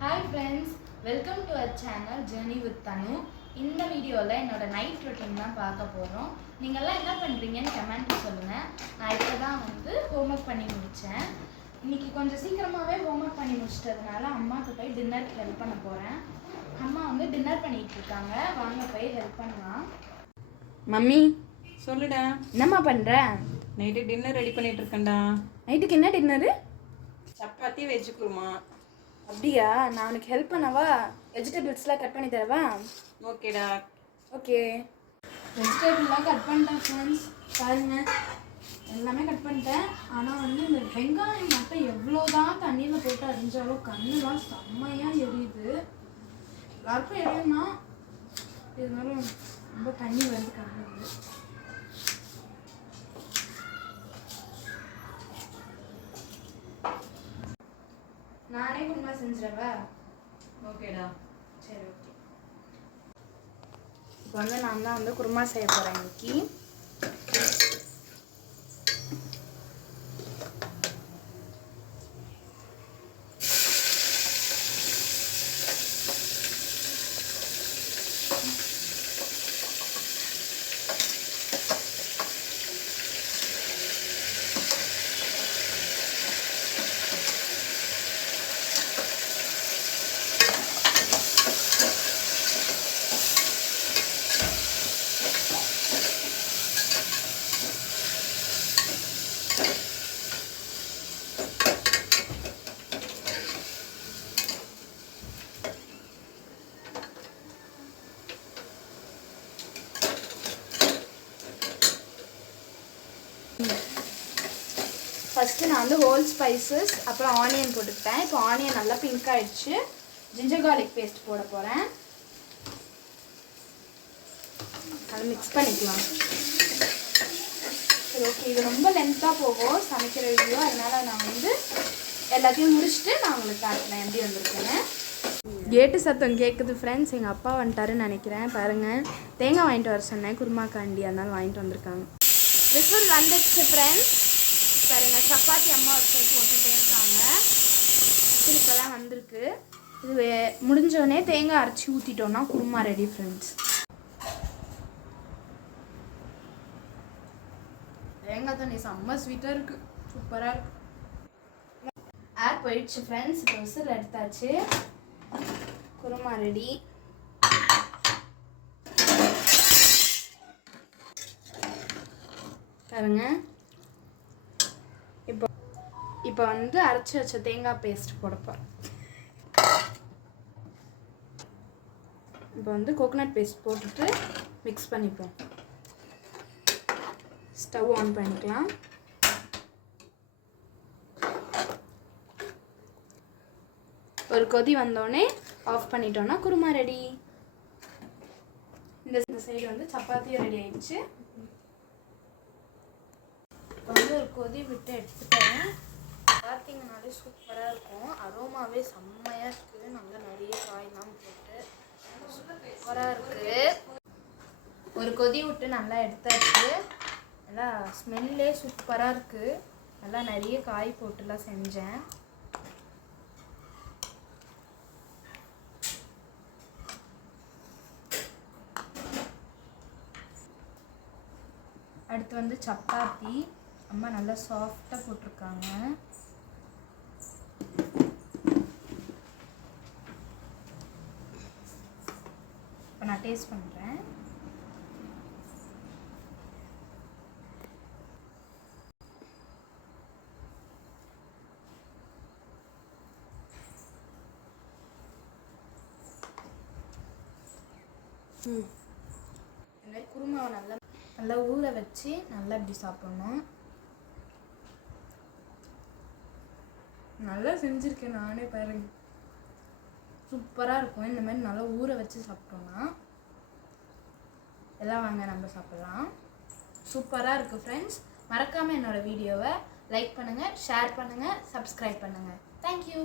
Hi friends, welcome to our channel Journey with Tanu. இந்த வீடியோல என்னோட நைட் ரொட்டீன் தான் பார்க்க போறோம். நீங்க எல்லாம் என்ன பண்றீங்கன்னு கமெண்ட்ல சொல்லுங்க. நான் இப்பதான் ஹோம்வொர்க் பண்ணி முடிச்சேன். இன்னைக்கு கொஞ்சம் சீக்கிரமாவே ஹோம்வொர்க் பண்ணி முடிச்சிட்டதனால அம்மாக்கு போய் டின்னருக்கு ஹெல்ப் பண்ண போறேன். அம்மா டின்னர் பண்ணிட்டு இருக்காங்க. வாங்க போய் ஹெல்ப் பண்ணலாம். மம்மி சொல்லுடா. என்னம்மா பண்ற? நைட்டு டின்னர் ரெடி பண்ணிட்டு இருக்கேன்டா. நைட்டுக்கு என்ன டின்னரு? சப்பாத்தி வெஜ் குருமா. அப்படியா? நான் உனக்கு ஹெல்ப் பண்ணவா? வெஜிடபிள்ஸ்லாம் கட் பண்ணி தரவா? ஓகேடா. ஓகே. வெஜிடபிள்லாம் கட் பண்ணிட்டேன் ஃப்ரெண்ட்ஸ். பாருங்க, எல்லாமே கட் பண்ணிட்டேன். ஆனால் இந்த வெங்காயம் மட்டும் எவ்வளோதான் தண்ணியில் போட்டு அரிஞ்சாலும் கண்ணுலாம் செம்மையாக எரியுது. எல்லாருக்கும் எரியும்னா இருந்தாலும் ரொம்ப தண்ணி வருது கண்ணு. நானே குருமா செஞ்சிடவா? ஓகேடா. சரி, ஓகே. இப்போ நான் தான் குருமா செய்ய போகிறேன் இன்னைக்கு. ஃபஸ்ட்டு நான் ஹோல் ஸ்பைசஸ் அப்புறம் ஆனியன் போட்டுக்கிட்டேன். இப்போ ஆனியன் நல்லா பிங்க் ஆகிடுச்சு. ஜிஞ்சர் கார்லிக் பேஸ்ட் போட போகிறேன். அதை மிக்ஸ் பண்ணிக்கலாம். சரி, ஓகே. இது ரொம்ப லென்த்தாக போகும் சமைக்கிற வீடியோ. அதனால் நான் எல்லாத்தையும் முடிச்சுட்டு நான் உங்களுக்கு காட்டுறேன் எப்படி வந்திருக்கேன்னு. கேட்டு சத்தம் கேட்குது ஃப்ரெண்ட்ஸ். எங்கள் அப்பா வந்துட்டாருன்னு நினைக்கிறேன். பாருங்கள், தேங்காய் வாங்கிட்டு வர சொன்னேன் குருமாக்காண்டி, அதனால் வாங்கிட்டு வந்திருக்காங்க. விசில் வந்துடுச்சு ஃப்ரெண்ட்ஸ். பாருங்கள், சப்பாத்தி அம்மா ஒரு சைடு போட்டுகிட்டே இருக்காங்க. இப்போலாம் வந்திருக்கு. இது முடிஞ்சோடனே தேங்காய் அரைச்சி ஊற்றிட்டோன்னா குருமா ரெடி ஃப்ரெண்ட்ஸ். தேங்காய் தண்ணி செம்ம ஸ்வீட்டாக இருக்குது, சூப்பராக இருக்குது. ஏர் போயிடுச்சு ஃப்ரெண்ட்ஸ். இப்போ விசில் எடுத்தாச்சு. குருமா ரெடி. பாருங்க, இப்போ அரைச்சி வச்ச தேங்காய் பேஸ்ட் போடப்போம். இப்போ கோகோனட் பேஸ்ட் போட்டுட்டு மிக்ஸ் பண்ணிப்போம். ஸ்டவ் ஆன் பண்ணிக்கலாம். ஒரு கொதி வந்தோடனே ஆஃப் பண்ணிட்டோன்னா குருமா ரெடி. இந்த சைடு சப்பாத்தியும் ரெடி ஆயிடுச்சு. ஒரு கொதி விட்டு எடுத்துட்டேன். பார்த்தீங்கன்னாலே சூப்பராக இருக்கும். அரோமாவே செம்மையாக இருக்குது. நல்லா நிறைய காயெல்லாம் போட்டு சூப்பராக இருக்குது. ஒரு கொதி விட்டு நல்லா எடுத்தாச்சு. நல்லா ஸ்மெல்லே சூப்பராக இருக்குது. நல்லா நிறைய காய் போட்டுலாம் செஞ்சேன். அடுத்து சப்பாத்தி அம்மா நல்லா சாஃப்டாக போட்டிருக்காங்க. இப்போ நான் டேஸ்ட் பண்ணுறேன். இந்த மாதிரி குருமாவை நல்லா ஊற வச்சு நல்லா இப்படி சாப்பிடணும். நல்லா செஞ்சுருக்கேன் நானே, பாருங்க, சூப்பராக இருக்கும். இந்த மாதிரி நல்லா ஊற வச்சு சாப்பிட்டோன்னா எல்லாம் வாங்க நம்ம சாப்பிட்லாம். சூப்பராக இருக்குது ஃப்ரெண்ட்ஸ். மறக்காமல் என்னோடய வீடியோவை லைக் பண்ணுங்கள், ஷேர் பண்ணுங்கள், சப்ஸ்கிரைப் பண்ணுங்கள். தேங்க்யூ.